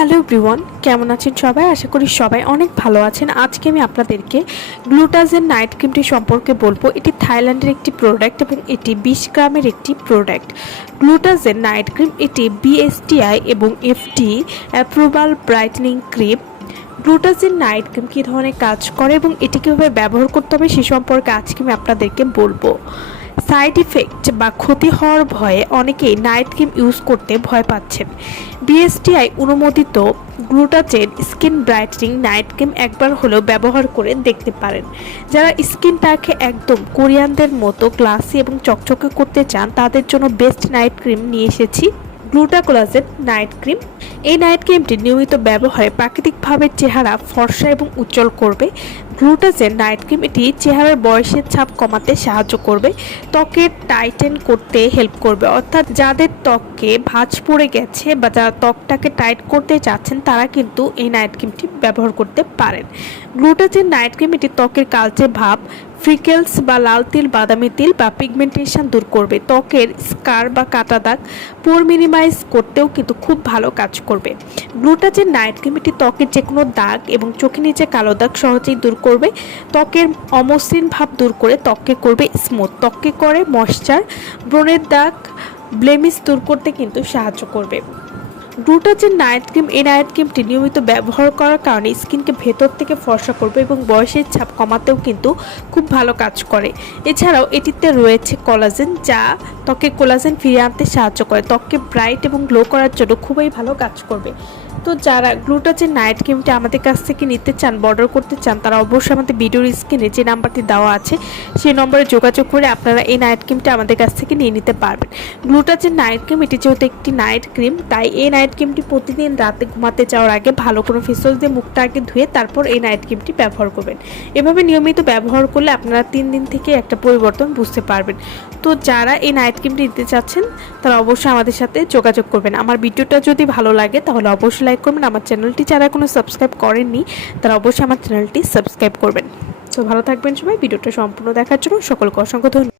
Hello everyone, কেমন আছেন সবাই? আশা করি সবাই অনেক ভালো আছেন। আজকে আমি আপনাদেরকে গ্লুটাজেন নাইট ক্রিমটি সম্পর্কে বলব। এটি থাইল্যান্ডের একটি প্রোডাক্ট এবং এটি বিশ গ্রামের একটি প্রোডাক্ট গ্লুটাজেন নাইট ক্রিম, এটি বিএসটিআই এবং FT approval brightening cream Glutagen night cream কী ধরনের কাজ করে এবং এটি কীভাবে ব্যবহার করতে হবে সে সম্পর্কে আজকে আমি আপনাদেরকে বলব। সাইড ইফেক্ট বা ক্ষতি হওয়ার ভয়ে অনেকেই নাইট ক্রিম ইউজ করতে ভয় পাচ্ছেন। বিএসটিআই অনুমোদিত Glutagen skin brightening night cream একবার হলেও ব্যবহার করে দেখতে পারেন। যারা স্কিনটাকে একদম কোরিয়ানদের মতো গ্লাসি এবং চকচকে করতে চান, তাদের জন্য বেস্ট নাইট ক্রিম নিয়ে এসেছি। Glutacollagen night cream. এই নাইট ক্রিমটি নিয়মিত ব্যবহারে প্রাকৃতিকভাবে চেহারা ফর্সা এবং উজ্জ্বল করবে। গ্লুটাজেন নাইট ক্রিম এটি চেহারার বয়সের ছাপ কমাতে সাহায্য করবে। ত্বকের টাইটেন করতে হেল্প করবে। অর্থাৎ যাদের ত্বকে ভাঁজ পড়ে গেছে বা যারা ত্বকটাকে টাইট করতে চাচ্ছেন, তারা কিন্তু এই নাইট ক্রিমটি ব্যবহার করতে পারেন। গ্লুটাজেন নাইট ক্রিম এটি ত্বকের কালচে ভাব ফ্রিকেলস বা লাল তিল, বাদামি তিল বা পিগমেন্টেশন দূর করবে। ত্বকের স্কার বা কাটা দাগ পোর মিনিমাইজ করতেও কিন্তু খুব ভালো কাজ করবে। গ্লুটাজেন নাইট ক্রিম এটি ত্বকের যে কোনো দাগ এবং চোখের নিচে কালো দাগ সহজেই দূর করবে। ত্বকের অমসৃণ ভাব দূর করে ত্বককে করবে স্মুথ। ত্বককে করে ময়শ্চার, ব্রণের দাগ, ব্লেমিস দূর করতে কিন্তু সাহায্য করবে। গ্লুটাজেন নাইট ক্রিম, এই নাইট ক্রিমটি নিয়মিত ব্যবহার করার কারণে স্কিনকে ভেতর থেকে ফর্সা করবে এবং বয়সের ছাপ কমাতেও কিন্তু খুব ভালো কাজ করে। এছাড়াও এটিতে রয়েছে কলাজেন যা ত্বকে কোলাজেন ফিরিয়ে আনতে সাহায্য করে। ত্বককে ব্রাইট এবং গ্লো করার জন্য খুবই ভালো কাজ করবে। তো যারা গ্লুটাজেন নাইট ক্রিমটি আমাদের কাছ থেকে নিতে চান অর্ডার করতে চান, তারা অবশ্যই আমাদের ভিডিওর স্ক্রিনে যে নাম্বারটি দেওয়া আছে, সেই নম্বরে যোগাযোগ করে আপনারা এই নাইট ক্রিমটি আমাদের কাছ থেকে নিয়ে নিতে পারবেন। গ্লুটাজেন নাইট ক্রিম, এটি যেহেতু একটি নাইট ক্রিম, তাই এই নাইট ক্রিমটি প্রতিদিন রাতে ঘুমাতে যাওয়ার আগে ভালো করে ফেসওয়াশ দিয়ে মুখটা আগে ধুয়ে তারপর এই নাইট ক্রিমটি ব্যবহার করবেন। এভাবে নিয়মিত ব্যবহার করলে আপনারা তিন দিন থেকে একটা পরিবর্তন বুঝতে পারবেন। তো যারা এই নাইট ক্রিমটি দিতে চাচ্ছেন, তারা অবশ্যই আমাদের সাথে যোগাযোগ করবেন। আমার ভিডিওটা যদি ভালো লাগে, তাহলে অবশ্যই লাইক করবেন। আমার চ্যানেলটি যারা কোনো সাবস্ক্রাইব করেননি, তারা অবশ্যই আমার চ্যানেলটি সাবস্ক্রাইব করবেন। তো ভালো থাকবেন সবাই। ভিডিওটা সম্পূর্ণ দেখার জন্য সকলকে অসংখ্য ধন্যবাদ।